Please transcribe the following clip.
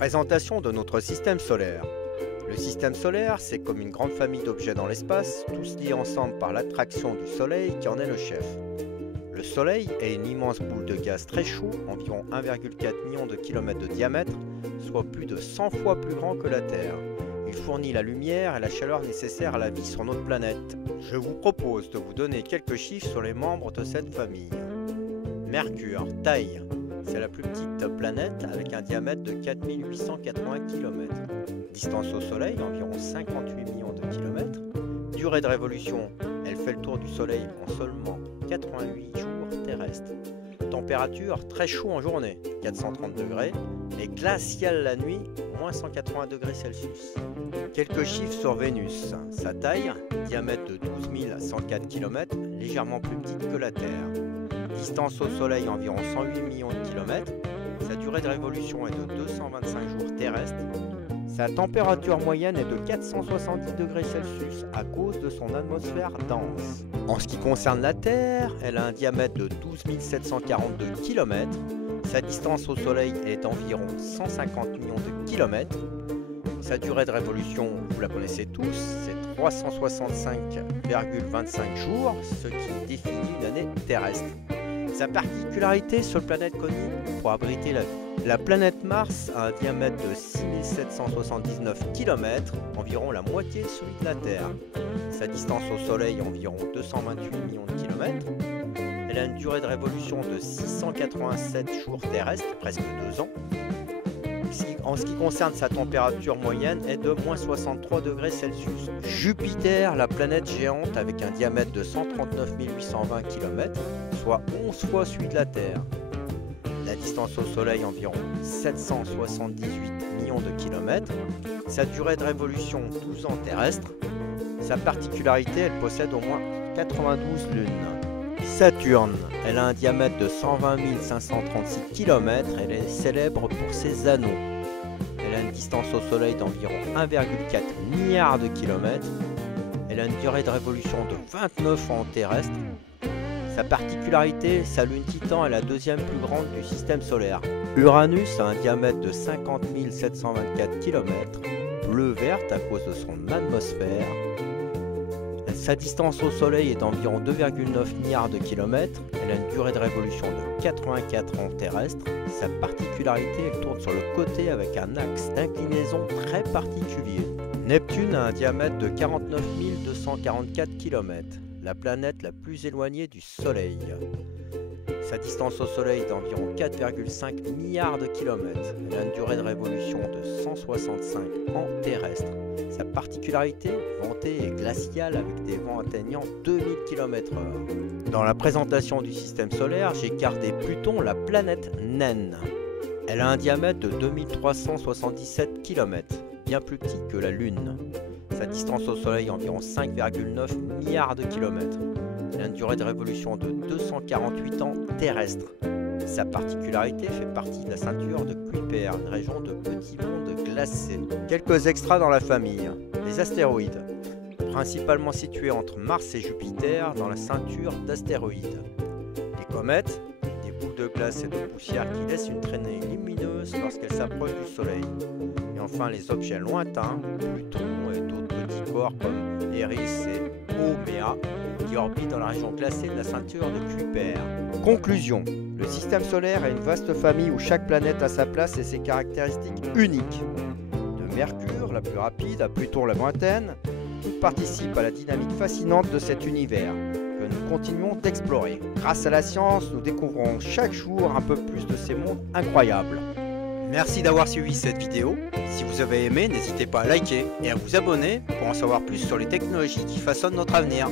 Présentation de notre système solaire. Le système solaire, c'est comme une grande famille d'objets dans l'espace, tous liés ensemble par l'attraction du Soleil qui en est le chef. Le Soleil est une immense boule de gaz très chaud, environ 1,4 million de kilomètres de diamètre, soit plus de 100 fois plus grand que la Terre. Il fournit la lumière et la chaleur nécessaires à la vie sur notre planète. Je vous propose de vous donner quelques chiffres sur les membres de cette famille. Mercure, taille. C'est la plus petite planète avec un diamètre de 4880 km. Distance au Soleil, environ 58 millions de kilomètres. Durée de révolution, elle fait le tour du Soleil en seulement 88 jours terrestres. Température, très chaud en journée, 430 degrés, et glacial la nuit, moins 180 degrés Celsius. Quelques chiffres sur Vénus. Sa taille, diamètre de 12 104 km, légèrement plus petite que la Terre. Distance au Soleil environ 108 millions de kilomètres. Sa durée de révolution est de 225 jours terrestres. Sa température moyenne est de 470 degrés Celsius à cause de son atmosphère dense. En ce qui concerne la Terre, elle a un diamètre de 12 742 km. Sa distance au Soleil est d'environ 150 millions de kilomètres. Sa durée de révolution, vous la connaissez tous, c'est 365,25 jours, ce qui définit une année terrestre. Sa particularité sur la planète connue pour abriter la vie. La planète Mars a un diamètre de 6779 km, environ la moitié de celui de la Terre. Sa distance au Soleil environ 228 millions de kilomètres. Elle a une durée de révolution de 687 jours terrestres, presque 2 ans. En ce qui concerne sa température moyenne est de moins 63 degrés Celsius. Jupiter, la planète géante avec un diamètre de 139 820 km, soit 11 fois celui de la Terre. La distance au Soleil environ 778 millions de kilomètres. Sa durée de révolution 12 ans terrestre. Sa particularité, elle possède au moins 92 lunes. Saturne, elle a un diamètre de 120 536 km et elle est célèbre pour ses anneaux. Elle a une distance au Soleil d'environ 1,4 milliard de kilomètres. Elle a une durée de révolution de 29 ans terrestre. Sa particularité, sa lune Titan est la deuxième plus grande du système solaire. Uranus a un diamètre de 50 724 km, bleu-verte à cause de son atmosphère. Sa distance au Soleil est d'environ 2,9 milliards de kilomètres. Elle a une durée de révolution de 84 ans terrestre. Sa particularité, elle tourne sur le côté avec un axe d'inclinaison très particulier. Neptune a un diamètre de 49 244 km, la planète la plus éloignée du Soleil. Sa distance au Soleil est d'environ 4,5 milliards de kilomètres. Elle a une durée de révolution de 165 ans terrestres. Sa particularité, ventée et glaciale avec des vents atteignant 2000 km/h. Dans la présentation du système solaire, j'ai gardé Pluton, la planète naine. Elle a un diamètre de 2377 km, bien plus petit que la Lune. Sa distance au Soleil environ 5,9 milliards de kilomètres. Elle a une durée de révolution de 248 ans terrestre. Sa particularité fait partie de la ceinture de Kuiper, une région de petits mondes glacés. Quelques extras dans la famille. Les astéroïdes, principalement situés entre Mars et Jupiter dans la ceinture d'astéroïdes. Les comètes, des boules de glace et de poussière qui laissent une traînée lumineuse lorsqu'elles s'approchent du Soleil. Et enfin les objets lointains, Pluton et d'autres petits corps comme Eris et Haumea, qui orbitent dans la région glacée de la ceinture de Kuiper. Conclusion. Le système solaire est une vaste famille où chaque planète a sa place et ses caractéristiques uniques. De Mercure, la plus rapide, à Pluton, la lointaine, toutes participent à la dynamique fascinante de cet univers que nous continuons d'explorer. Grâce à la science, nous découvrons chaque jour un peu plus de ces mondes incroyables. Merci d'avoir suivi cette vidéo. Si vous avez aimé, n'hésitez pas à liker et à vous abonner pour en savoir plus sur les technologies qui façonnent notre avenir.